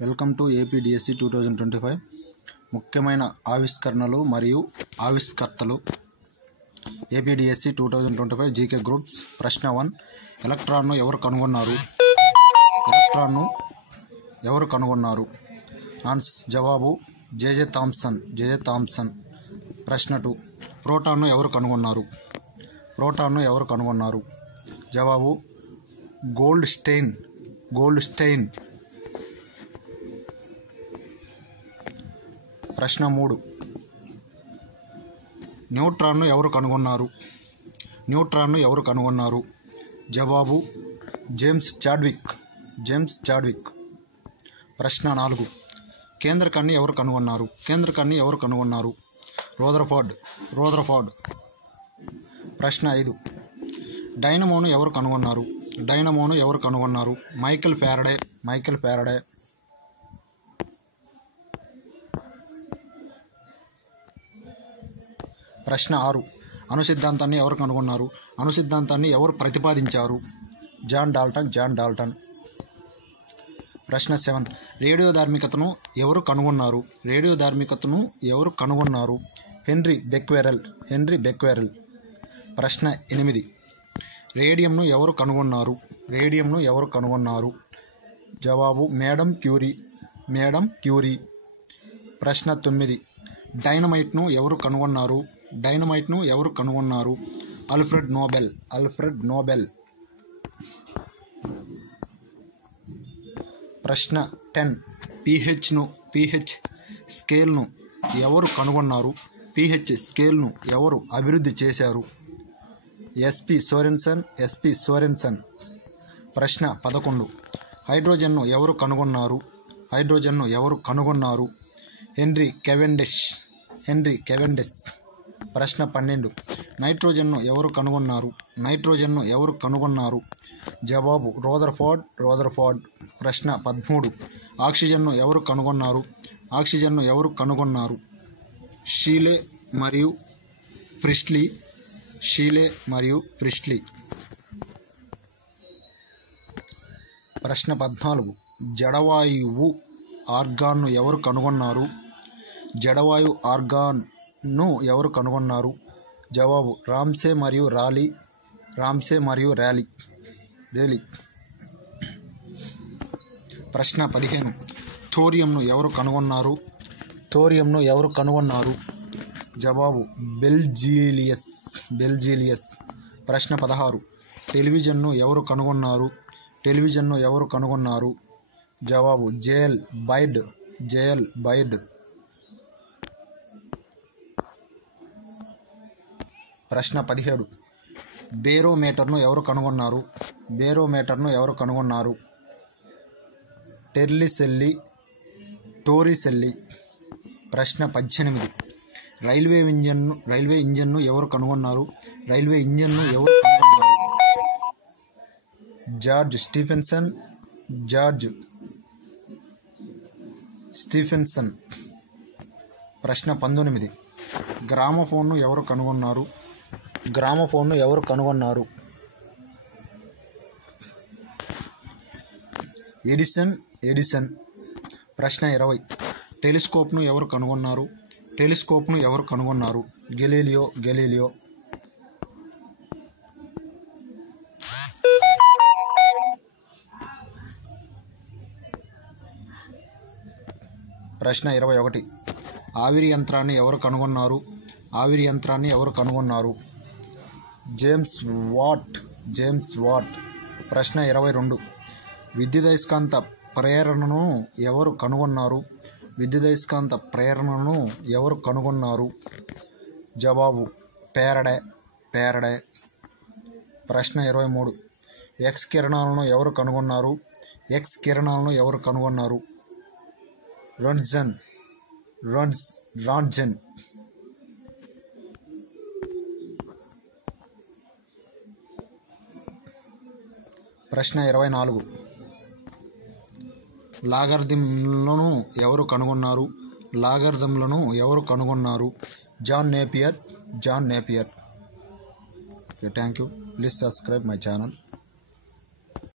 Welcome to APDSC 2025 ముఖ్యమైన ఆవిష్కరణలు మరియు ఆవిష్కర్తలు. APDSC 2025 GK groups. ప్రశ్న 1, ఎలక్ట్రాన్ను ఎవరు కనుగొన్నారు? జవాబు జేజే థామ్సన్. ప్రశ్న 2, ప్రోటాన్ను ఎవరు కనుగొన్నారు? జవాబు గోల్డ్ స్టెయిన్. ప్రశ్న 3, న్యూట్రాన్ను ఎవరు కనుగొన్నారు? జవాబు జేమ్స్ చాడ్విక్. ప్రశ్న 4, కేంద్రకాన్ని ఎవరు కనుగొన్నారు? రోదర్ఫోర్డ్. ప్రశ్న 5, డైనమోను ఎవరు కనుగొన్నారు? Michael Faraday. ప్రశ్న 6, అణుసిద్ధాంతాన్ని ఎవరు కనుగొన్నారు? అణుసిద్ధాంతాన్ని ఎవరు ప్రతిపాదించారు? John Dalton. ప్రశ్న 7, రేడియోధార్మికతను ఎవరు కనుగొన్నారు? Henri Becquerel. ప్రశ్న 8, రేడియంను ఎవరు కనుగొన్నారు? జవాబు మేడం క్యూరీ. ప్రశ్న 9, డైనమైట్ను ఎవరు కనుగొన్నారు? Alfred Nobel. ప్రశ్న 10, pH స్కేల్ను ఎవరు కనుగొన్నారు? pH స్కేల్ను ఎవరు అభివృద్ధి చేశారు? SP Sorensen. ప్రశ్న 11, హైడ్రోజన్ను ఎవరు కనుగొన్నారు? హెన్రీ కెవెండిష్. ప్రశ్న 12, నైట్రోజన్ను ఎవరు కనుగొన్నారు? జవాబు రోదర్ఫోర్డ్. ప్రశ్న 13, ఆక్సిజన్ను ఎవరు కనుగొన్నారు? షీలే మరియు ప్రిస్ట్లీ. ప్రశ్న 14, జడవాయువు ఆర్గాన్ను ఎవరు కనుగొన్నారు? జవాబు రామ్సే మరియు రేలీ. ప్రశ్న 15, థోరియంను ఎవరు కనుగొన్నారు? జవాబు బెల్జీలియస్. ప్రశ్న 16, టెలివిజన్ను ఎవరు కనుగొన్నారు? జవాబు జేఎల్ బైర్డ్. ప్రశ్న 17, బేరోమీటర్ను ఎవరు కనుగొన్నారు? టోరిసెల్లి. ప్రశ్న 18, రైల్వే ఇంజన్ను ఎవరు కనుగొన్నారు? George Stephenson. ప్రశ్న 19, గ్రామోఫోన్ను ఎవరు కనుగొన్నారు? ఎడిసన్. ప్రశ్న 20, టెలిస్కోప్ను ఎవరు కనుగొన్నారు? గెలీలియో. ప్రశ్న 21, ఆవిరి యంత్రాన్ని ఎవరు కనుగొన్నారు? James what. ప్రశ్న 22, విద్యుదయస్కాంత ప్రేరణను ఎవరు కనుగొన్నారు? జవాబు ఫారడే. ప్రశ్న 23, ఎక్స్ కిరణాలను ఎవరు కనుగొన్నారు? రాంట్జెన్. ప్రశ్న 24, లాగరిథంలను ఎవరు కనుగొన్నారు? John Napier. Thank you. Please subscribe my channel.